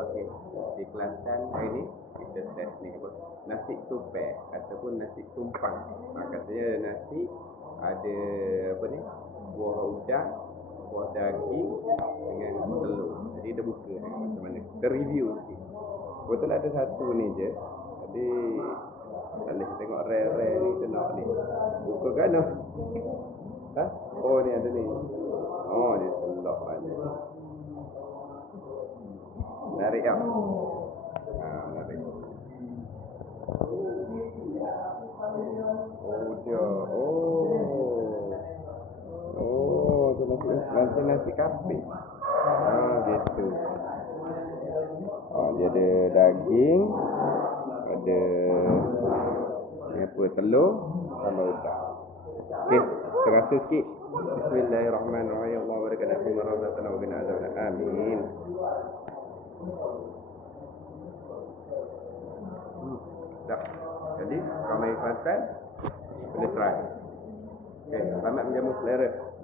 Okey. Di Kelantan hari ni kita test ni apa? Nasi tumpeng ataupun nasi tumpang. Katanya nasi ada apa ni? Buah udang, buah daging dengan telur. Jadi dia buka tengok macam mana. Kita review sikit. Betul ada satu ni je. Jadi boleh tengok rare-rare ni kita nak ni. Buka kan? Ha? Oh ni ada ni. Oh dia selok aja. Narik tak? Narik. Oh dia. Oh tu nasi kaping. Gitu. Dia ada daging, ada ni apa, telur, tambah udang. Okey, terasa sikit. Bismillahirrahmanirrahim. Allah berikan aku maradatan wa bina azab. Amin. Dah. Jadi, kalau main Kelantan, boleh try. Okey, selamat menjamu selera.